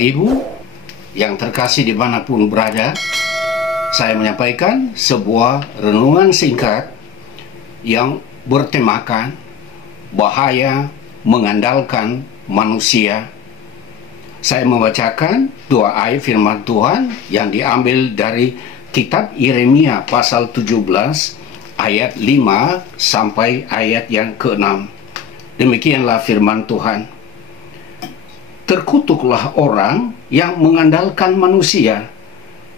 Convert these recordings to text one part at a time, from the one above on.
Bapak Ibu yang terkasih dimanapun berada, saya menyampaikan sebuah renungan singkat yang bertemakan bahaya mengandalkan manusia. Saya membacakan dua ayat firman Tuhan yang diambil dari kitab Yeremia pasal 17 ayat 5 sampai ayat yang ke-6. Demikianlah firman Tuhan. Terkutuklah orang yang mengandalkan manusia,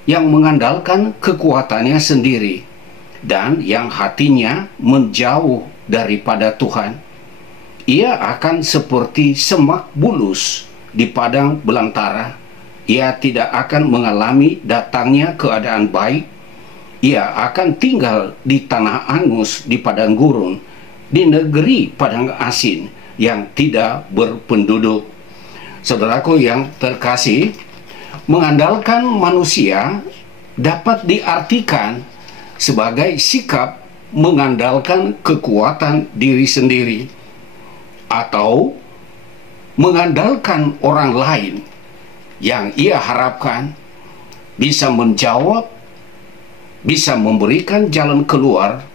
yang mengandalkan kekuatannya sendiri, dan yang hatinya menjauh daripada Tuhan. Ia akan seperti semak bulus di padang belantara. Ia tidak akan mengalami datangnya keadaan baik. Ia akan tinggal di tanah angus di padang gurun, di negeri padang asin yang tidak berpenduduk. Saudaraku yang terkasih, mengandalkan manusia dapat diartikan sebagai sikap mengandalkan kekuatan diri sendiri atau mengandalkan orang lain yang ia harapkan bisa menjawab, bisa memberikan jalan keluar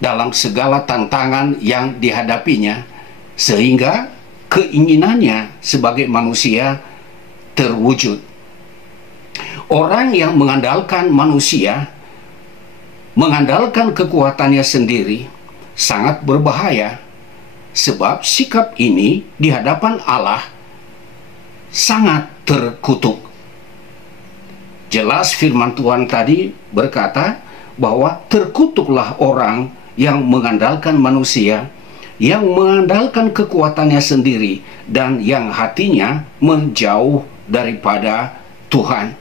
dalam segala tantangan yang dihadapinya, sehingga keinginannya sebagai manusia terwujud. Orang yang mengandalkan manusia, mengandalkan kekuatannya sendiri, sangat berbahaya, sebab sikap ini di hadapan Allah sangat terkutuk. Jelas firman Tuhan tadi berkata bahwa terkutuklah orang yang mengandalkan manusia, yang mengandalkan kekuatannya sendiri, dan yang hatinya menjauh daripada Tuhan.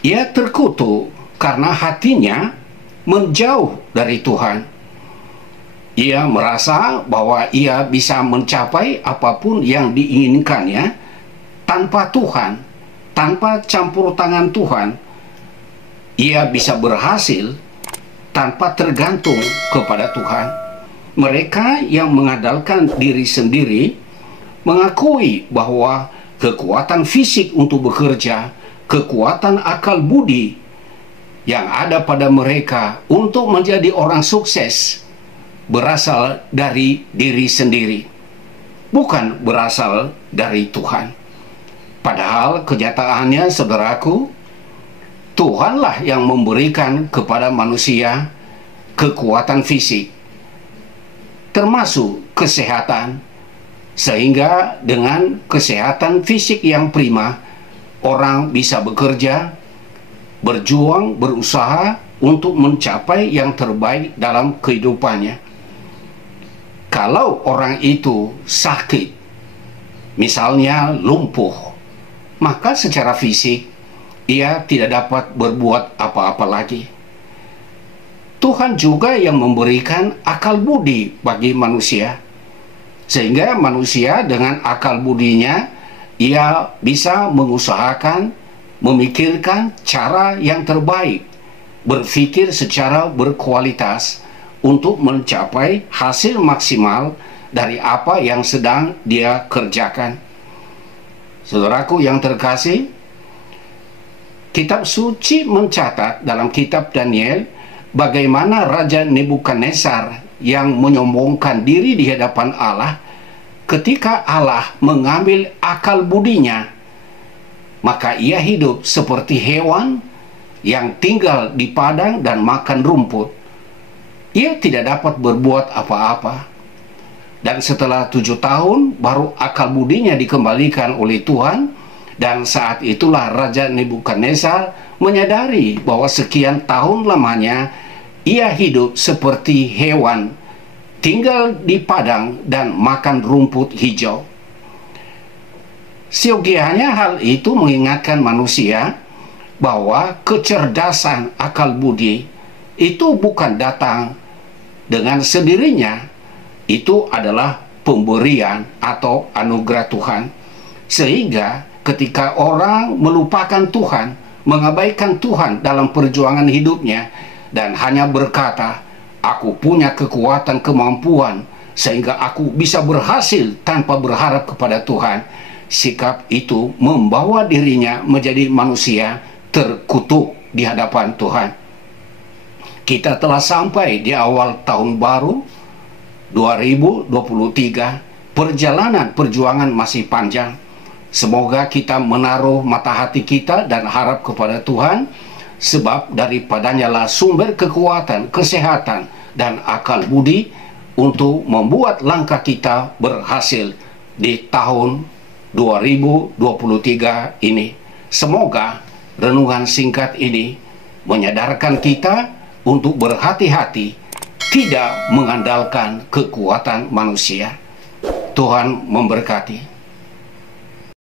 Ia terkutuk karena hatinya menjauh dari Tuhan. Ia merasa bahwa ia bisa mencapai apapun yang diinginkannya tanpa Tuhan, tanpa campur tangan Tuhan. Ia bisa berhasil tanpa tergantung kepada Tuhan. Mereka yang mengandalkan diri sendiri mengakui bahwa kekuatan fisik untuk bekerja, kekuatan akal budi yang ada pada mereka untuk menjadi orang sukses berasal dari diri sendiri, bukan berasal dari Tuhan. Padahal kenyataannya, saudaraku, Tuhanlah yang memberikan kepada manusia kekuatan fisik, termasuk kesehatan, sehingga dengan kesehatan fisik yang prima, orang bisa bekerja, berjuang, berusaha untuk mencapai yang terbaik dalam kehidupannya. Kalau orang itu sakit, misalnya lumpuh, maka secara fisik ia tidak dapat berbuat apa-apa lagi. Tuhan juga yang memberikan akal budi bagi manusia, sehingga manusia dengan akal budinya ia bisa mengusahakan, memikirkan cara yang terbaik, berpikir secara berkualitas untuk mencapai hasil maksimal dari apa yang sedang dia kerjakan. Saudaraku yang terkasih, kitab suci mencatat dalam kitab Daniel bagaimana Raja Nebukadnezar yang menyombongkan diri di hadapan Allah, ketika Allah mengambil akal budinya, maka ia hidup seperti hewan yang tinggal di padang dan makan rumput. Ia tidak dapat berbuat apa-apa. Dan setelah 7 tahun baru akal budinya dikembalikan oleh Tuhan, dan saat itulah Raja Nebukadnezar menyadari bahwa sekian tahun lamanya ia hidup seperti hewan, tinggal di padang dan makan rumput hijau. Siogianya hal itu mengingatkan manusia bahwa kecerdasan akal budi itu bukan datang dengan sendirinya. Itu adalah pemberian atau anugerah Tuhan. Sehingga ketika orang melupakan Tuhan, mengabaikan Tuhan dalam perjuangan hidupnya, dan hanya berkata, aku punya kekuatan, kemampuan, sehingga aku bisa berhasil tanpa berharap kepada Tuhan, sikap itu membawa dirinya menjadi manusia terkutuk di hadapan Tuhan. Kita telah sampai di awal tahun baru 2023. Perjalanan perjuangan masih panjang. Semoga kita menaruh mata hati kita dan harap kepada Tuhan, sebab daripadanya lah sumber kekuatan, kesehatan, dan akal budi untuk membuat langkah kita berhasil di tahun 2023 ini. Semoga renungan singkat ini menyadarkan kita untuk berhati-hati, tidak mengandalkan kekuatan manusia. Tuhan memberkati.